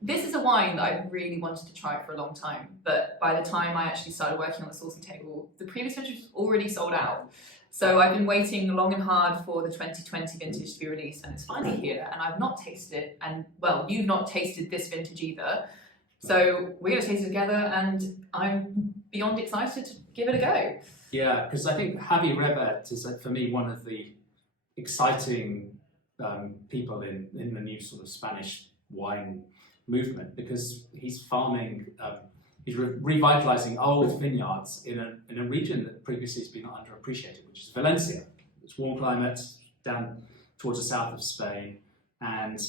This is a wine that I really wanted to try for a long time, but by the time I actually started working on the sourcing table, the previous vintage was already sold out. So I've been waiting long and hard for the 2020 vintage to be released, and it's finally here, and I've not tasted it, and well, you've not tasted this vintage either. So we're going to taste it together, and I'm beyond excited to give it a go. Yeah, because I think Javi Revet is, for me, one of the exciting people in the new sort of Spanish wine movement, because he's farming, he's revitalizing old vineyards in a region that previously has been underappreciated, which is Valencia. It's warm climate down towards the south of Spain, and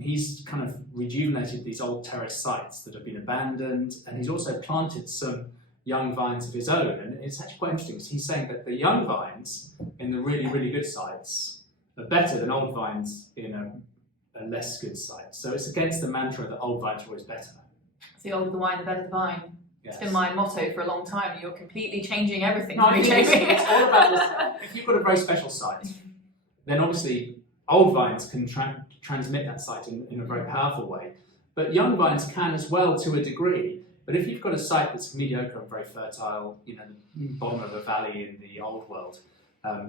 he's kind of rejuvenated these old terrace sites that have been abandoned, and he's also planted some young vines of his own. And it's actually quite interesting because he's saying that the young vines in the really, really good sites are better than old vines in a less good site. So it's against the mantra that old vines are always better. It's the older the wine, the better the vine. Yes. It's been my motto for a long time. You're completely changing everything. No, I think it's all about this. If you've got a very special site, then obviously old vines can transmit that site in a very powerful way. But young vines can as well to a degree. But if you've got a site that's mediocre and very fertile, you know, the bottom of a valley in the old world,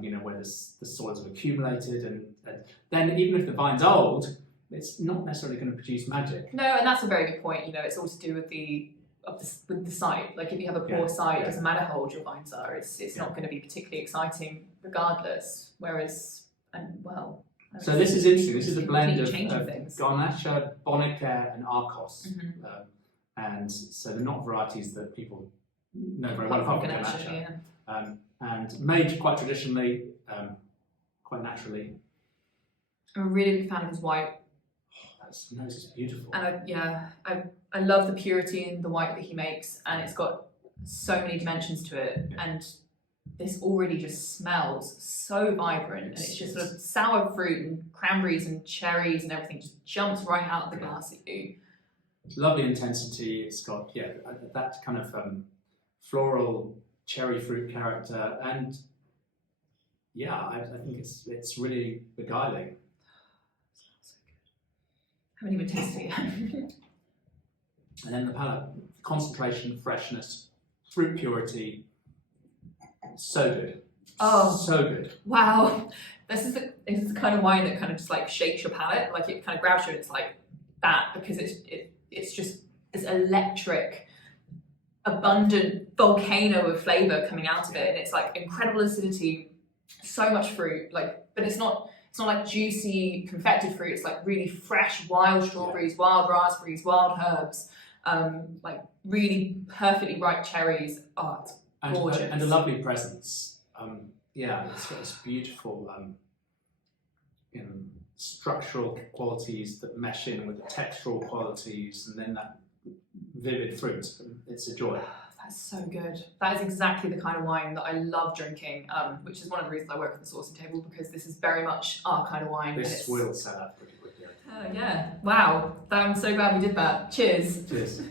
you know, where the soils have accumulated, and then even if the vine's old, it's not necessarily going to produce magic. No, and that's a very good point. You know, it's all to do with the site. Like if you have a poor site, it doesn't matter how old your vines are. It's not going to be particularly exciting regardless. Whereas, so this is interesting. This is a blend of things. Garnacha, Bonnequer, and Arcos. Mm-hmm. And so they're not varieties that people know very well apart from Garnacha. Yeah. And made quite traditionally, quite naturally. I'm a really big fan of his white. That nose is beautiful. And I love the purity in the white that he makes, and it's got so many dimensions to it. Yeah. And this already just smells so vibrant, and it's just sort of sour fruit and cranberries and cherries and everything just jumps right out of the glass at you. It's lovely intensity. It's got that kind of floral cherry fruit character, and I think it's really beguiling. I haven't even tasted it yet. And then the palate, concentration, freshness, fruit purity, so good. Oh, so good. Wow, this is the kind of wine that kind of just like shakes your palate, like it kind of grabs you and it's like that, because it's just this electric, abundant volcano of flavour coming out of it, and it's like incredible acidity, so much fruit, like, but it's not like juicy confected fruit. It's like really fresh wild strawberries, wild raspberries, wild herbs, like really perfectly ripe cherries. Oh, it's gorgeous. And a lovely presence. It's got this beautiful structural qualities that mesh in with the textural qualities, and then that vivid fruit. It's a joy. That's so good. That is exactly the kind of wine that I love drinking, which is one of the reasons I work at the sourcing table, because this is very much our kind of wine. This will sell out pretty quickly. Yeah. Wow. I'm so glad we did that. Cheers. Cheers.